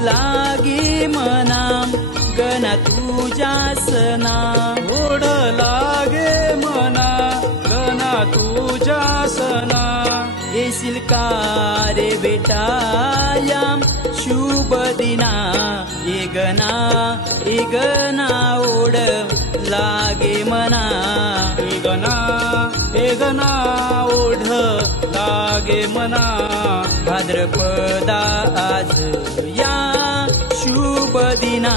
लागे मना गणा तुझ्या सना, ओढ लागे मना गणा तुझ्या सना. येशील का रे बेटा या शुभ दिना, ये गणा ओढ लागे मना. हे गणा ओढ लागे मना. भाद्रपदा आज या शुभ दिना,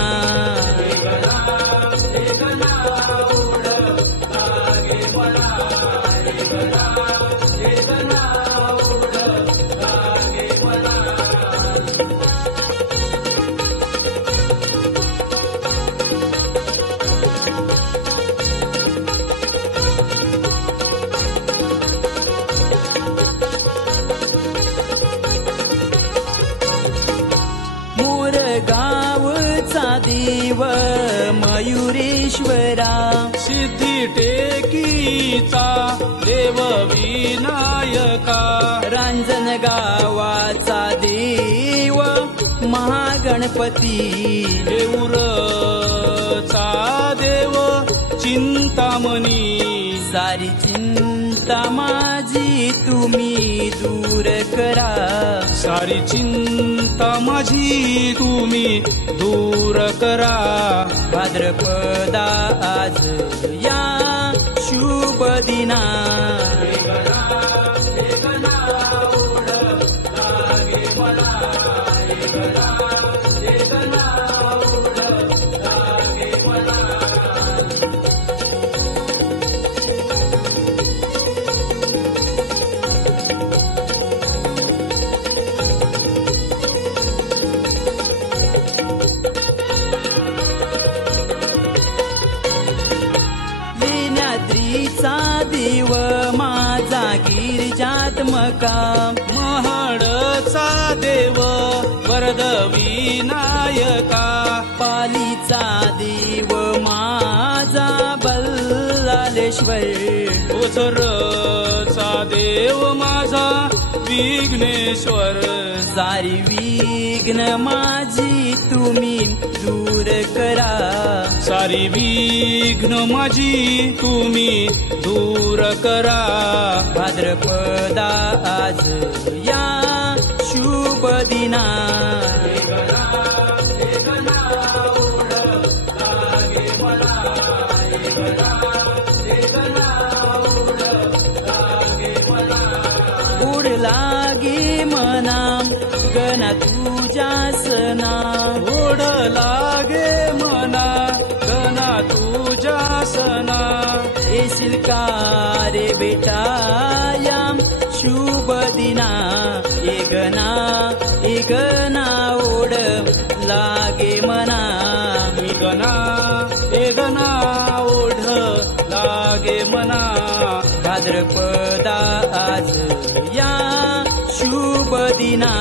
गावचा देव मयुरेश्वरा, सिद्धी टेकीचा देव विनायका. रांजण गावाचा देव महागणपती, देऊरचा देव चिंतामणी. सारी चिंता माझी तुम्ही दूर करा, सारी चिंता माझी तुम्ही दूर करा. भाद्रपदा आज या शुभ दिना, लेण्याद्रीचा देव माझा गिरिजात्मका. महाडचा देव वरद विनायका. पालीचा देव माझा बल्लालेश्वर. ओझरचा देव माझा विघ्नेश्वर. सारी विघ्न माझी तुम्ही दूर करा, सारी विघ्न माझी तुम्ही दूर करा. भाद्रपदा आज या शुभ दिना, ओढ लागे मना गणा तुझ्या सना. ओढ लागे मना गणा तुझ्या सना. येशील का रे बेटा या शुभ दिना, ये गणा ओढ लागे मना. हे गणा ओढ लागे मना. भाद्रपदा आज या शुभ दिना.